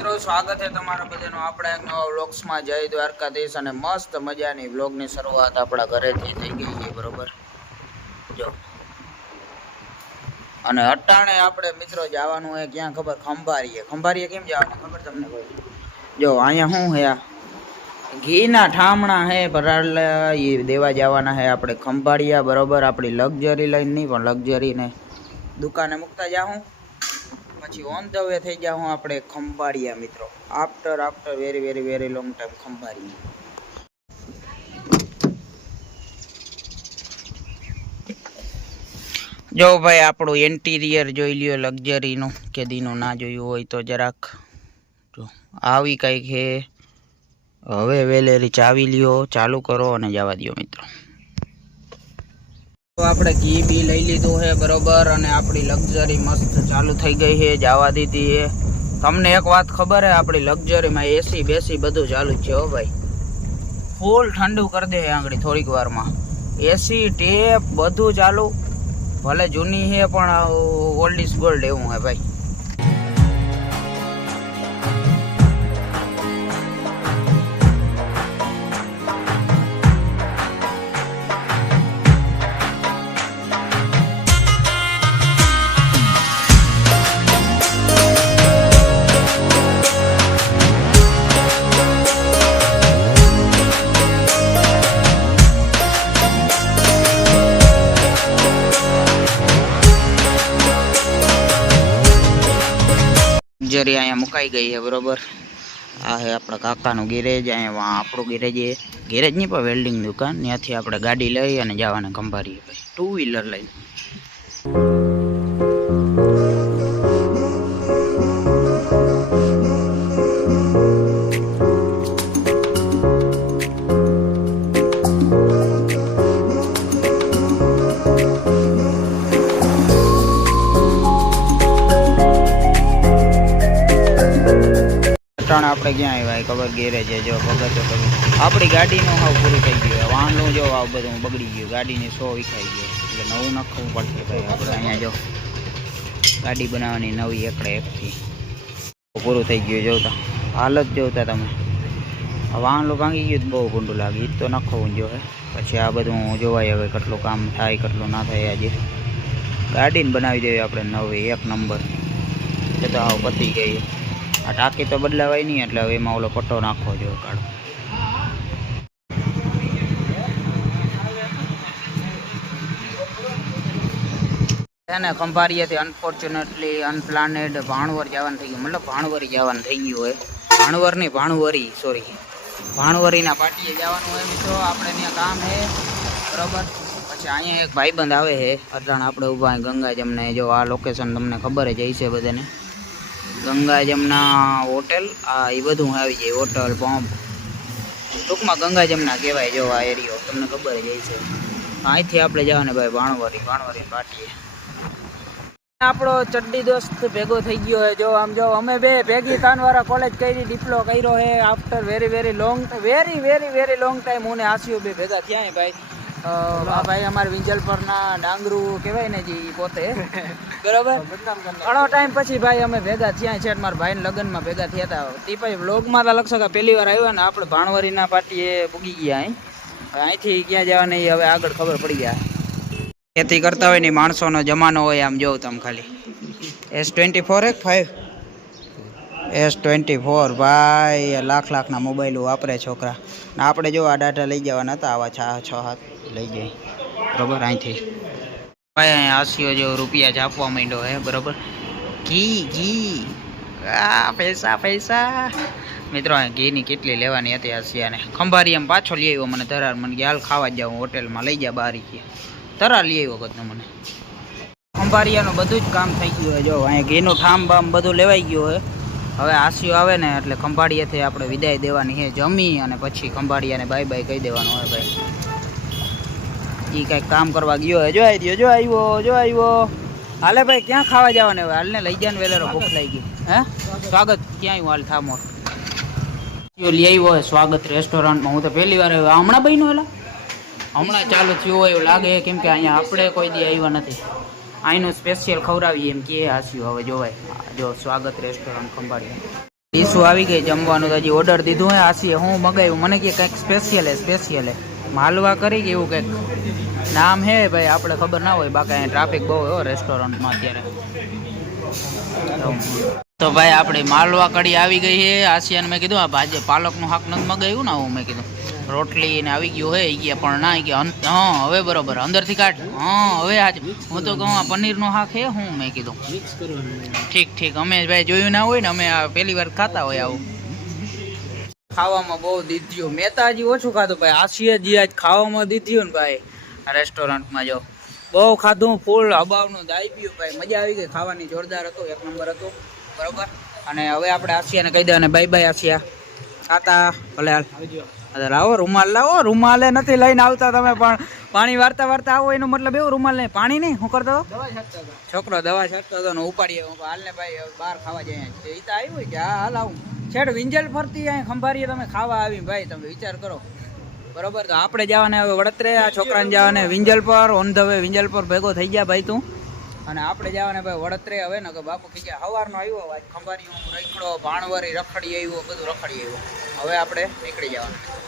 મિત્રો, સ્વાગત છે તમારા બધાનો. આપણા એક નવા વ્લોગ્સમાં. જય દ્વારકાધીશ અને મસ્ત મજાની વ્લોગની શરૂઆત આપણા ઘરેથી થઈ ગઈ છે, બરોબર? જો. અને અટાણે આપણે મિત્રો જવાનું હોય ક્યાં ખબર? ખંભારીએ. ખંભારીએ કેમ જવાનું? ખબર તમને જો, અહીંયા શું હે ઘીના ઠામણા હે ભરાડ એ દેવા જવાના હે આપણે ખંભાળિયા, બરોબર? આપણી લક્ઝરી લઈને નહીં, પણ લક્ઝરીને દુકાને મૂકતા જાઉં. પછી ઓન ધ વે થઈ જાઉં આપણે ખંભાળિયા, મિત્રો. After after very very very long time Khambhalia. જો ભાઈ, આપણું ઇન્ટિરિયર જોઈ લ્યો લક્ઝરીનું કેદીનું ના જોયું હોય તો જરાક જો, આવી કંઈક હે. હવે વેલેરી ચાવી લ્યો, ચાલુ કરો અને જવા દો મિત્રો. તો આપણે ઘી બી લઈ લીધું છે, બરોબર, અને આપણી લક્ઝરી મસ્ત ચાલુ થઈ ગઈ છે, જવા દીધી એ તમને એક વાત ખબર હે આપણી લક્ઝરીમાં એસી બેસી બધું ચાલુ છે હો ભાઈ. ફૂલ ઠંડુ કરી દે આંગળી થોડીક વારમાં. એસી ટેપ બધું ચાલુ. ભલે જૂની છે, પણ ઓલ્ડ ઇઝ ગોલ્ડ એવું હે ભાઈ. લક્ઝરી અહીંયા મુકાઈ ગઈ છે, બરોબર? આ છે આપણા કાકાનું ગેરેજ, અહીંયા આપણું ગેરેજ એ ગેરેજ નહીં, પણ વેલ્ડિંગ દુકાન. ત્યાંથી આપણે ગાડી લઈ અને જવાને ખંભારીએ ભાઈ ટુ વ્હીલર લઈને. આપણે ક્યાં આવ્યા એ ખબર ગેરેજ છે, જો ભગતો કરું આપણી ગાડીનું હાવ પૂરું થઈ ગયું વાહનનું જો આવું બધું બગડી ગયું. ગાડીની સો વિખાઈ ગયો. એટલે નવું નખવું પડશે ભાઈ. આપણે અહીંયા જો ગાડી બનાવવાની નવી એકડે એકથી. પૂરું થઈ ગયું જોતા હાલત જોતા તમે. આ વાહનનું ભાંગી ગયું તો બહુ ગુંડું લાગે. એ તો નખવું જો હે. પછી આ બધું જોવાય હવે કેટલું કામ થાય, કેટલું ના થાય આજે. ગાડીને બનાવી દેવી આપણે નવી. એક નંબર. એ તો હાવ પતી ગઈ. આ ટાંકી તો બદલાવાય નહીં, એટલે હવે એમાં ઓલો પટ્ટો નાખવો જોઈએ કાઢો એને ખંભારીયાથી અનફોર્ચ્યુનેટલી અનપ્લાનેડ ભાણવર જવાનું થઈ ગયું. મતલબ ભાણવરી જવાનું થઈ ગયું હોય. ભાણવર નહીં, ભાણવરી સોરી ભાણવરીના પાટીએ જવાનું હોય મિત્રો આપણે ત્યાં કામ છે બરોબર? પછી અહીંયા એક ભાઈબંધ આવે છે અટાણ આપણે ઊભા ગંગા જમને જો આ લોકેશન તમને ખબર જ હશે બધાને. ગંગા જમના હોટેલ. આ એ બધું આવી જાય, હોટલ, પંપ. ટૂંકમાં ગંગા જમના કહેવાય જો આ એરિયો, તમને ખબર જ છે અહીંથી આપણે જવાને ભાઈ ભાણવરી ભાણવરી પાટીએ. આપણો ચડ્ડી દોસ્ત ભેગો થઈ ગયો છે, જો આમ જો, અમે બે ભેગી કાનવાળા કોલેજ કરી ડિપ્લો કર્યો હે after very very long very very very long time હું ને આસ્યું બે ભેગા થયા ભાઈ. આ ભાઈ અમારે વિંજલ પરના ડાંગરું કહેવાય ને જે પોતે. બરોબર? ઘણો ટાઈમ પછી ભાઈ અમે ભેગા થયા છે મારા ભાઈને લગ્નમાં ભેગા થયા હતા. તે પછી વ્લોગમાં તો લખશો કે પહેલી વાર આવ્યા ને આપણે ભાણવરીના પાટીએ પૂગી ગયા અહીં. અહીંથી ક્યાં જવાના એ હવે આગળ ખબર પડી ગયા. ખેતી કરતા હોય ને માણસોનો જમાનો હોય આમ જોઉં તમે ખાલી. એસ ટ્વેન્ટી ફોર એક ફાઈવ એસ ટ્વેન્ટી ફોર ભાઈ લાખ લાખના મોબાઈલો વાપરે છોકરા. ને આપણે જો આ ડાટા લઈ જવાના હતા આવા છ છ હાથ લઈ જાય બરાબર? અહીંથી. ભાઈ, અહીં આસીઓ જેવો રૂપિયા જ માંડ્યો હે, બરાબર? ઘી ઘી. આ પૈસા પૈસા. મિત્રો ઘીની કેટલી લેવાની હતી આસિયાને ખંભારી એમ પાછો લઈ આવ્યો મને ધરાર. મને કે, હાલ ખાવા જાઉં, હોટેલમાં લઈ જા બારી કે. તરા લઈ આવ્યો કદનું મને. ખંભારિયાનું બધું જ કામ થઈ ગયું હોય. જો, અહીંયા ઘીનું ઠામ બામ બધું લેવાઈ ગયું હોય. હવે આસિયો આવે ને, એટલે ખંભાળિયાથી આપણે વિદાય દેવાની છે. જમી અને પછી ખંભાળિયાને બાય બાય કહી દેવાનું હોય ભાઈ. એ કંઈક કામ કરવા ગયો હે. જો આવી જો આવ્યો જો આવ્યો હાલે ભાઈ ક્યાં ખાવા જવાને હવે? હાલને લઈ જાય ને વેલેરો ભૂખ લાગી. હે? સ્વાગત. ક્યાં આવ્યું હાલ થામો લઈ આવ્યો હોય સ્વાગત રેસ્ટોરન્ટમાં. હું તો પહેલી વાર આવ્યો. હમણાં બન્યું એલા? હમણાં ચાલુ થયું હોય એવું લાગે કેમ કે અહીંયા આપણે કોઈ દી આવ્યા નથી. અહીંનું સ્પેશિયલ ખવડાવીએ એમ કે હાસ્યું. હવે જોવાય જો સ્વાગત રેસ્ટોરન્ટ ખંભાળિયા ડીશું આવી ગઈ જમવાનું તો હજી ઓર્ડર દીધું હે આસીએ હું મગાવ્યું મને કે કંઈક સ્પેશિયલ હે સ્પેશિયલ હે. માલવા કરી કે એવું કંઈક? નામ હે ભાઈ, આપણે ખબર ના હોય. બાકી ટ્રાફિક બહુ હોય રેસ્ટોરન્ટમાં અત્યારે. તો ભાઈ, આપણી માલવા કડી આવી ગઈ છે. આસિયાને મેં કીધું, આ ભાજે પાલકનું શાક નથી મગાવ્યું ને હું મેં કીધું. રોટલી ને આવી ગયું હે ગયા પણ ના કે હા, હવે બરોબર. અંદરથી કાઢ. હા, હવે આજ હું તો કહું, આ પનીરનું શાક હે હું, મેં કીધું. ઠીક ઠીક. અમે ભાઈ જોયું ના હોય ને, અમે આ પહેલી વાર ખાતા હોય આવું. ખાવામાં બહુ દીધ્યું મેં તો હજી ઓછું ખાધું, ભાઈ. આશીએ જે આજ ખાવામાં દીધ્યું ને, ભાઈ. રેસ્ટોરન્ટમાં જો બહુ ખાધું ફૂલ અભાવનું દાઈ પીયું ભાઈ. મજા આવી ગઈ. ખાવાની જોરદાર હતું એક નંબર હતું. બરોબર? અને હવે આપણે આસિયાને કહી દેવાને બાય બાય આસિયા. ખાતા. ભલે હાલ. લાવો રૂમાલ લાવો. રૂમાલે નથી લઈને આવતા તમે પણ પાણી વારતા વારતા આવો. એનો મતલબ એવું રૂમાલ નહીં. પાણી નહીં? શું કરતો છોકરો દવા છાંટતો હતો ને ઉપાડીએ. હાલ ને ભાઈ બહાર ખાવા જઈએ. એ તો આવ્યું કે હા હાલ આવું. છેડ વિંજલ ફરતી અહીં ખંભારીએ તમે ખાવા આવી. ભાઈ તમે વિચાર કરો. બરોબર, તો આપણે જવાને હવે વડતરે, આ છોકરાને જવાને વિંજલ પર ઓન ધ વે વિંજલ પર ભેગો થઈ ગયા ભાઈ તું. અને આપણે જવાને ભાઈ વડતરે હવે ને કે બાપુ કે સવારનો આવ્યો આજ ખંભારી રખડો, ભાણવરી રખડી આવ્યો, બધું રખડી આવ્યો. હવે આપણે નીકળી જવાનું.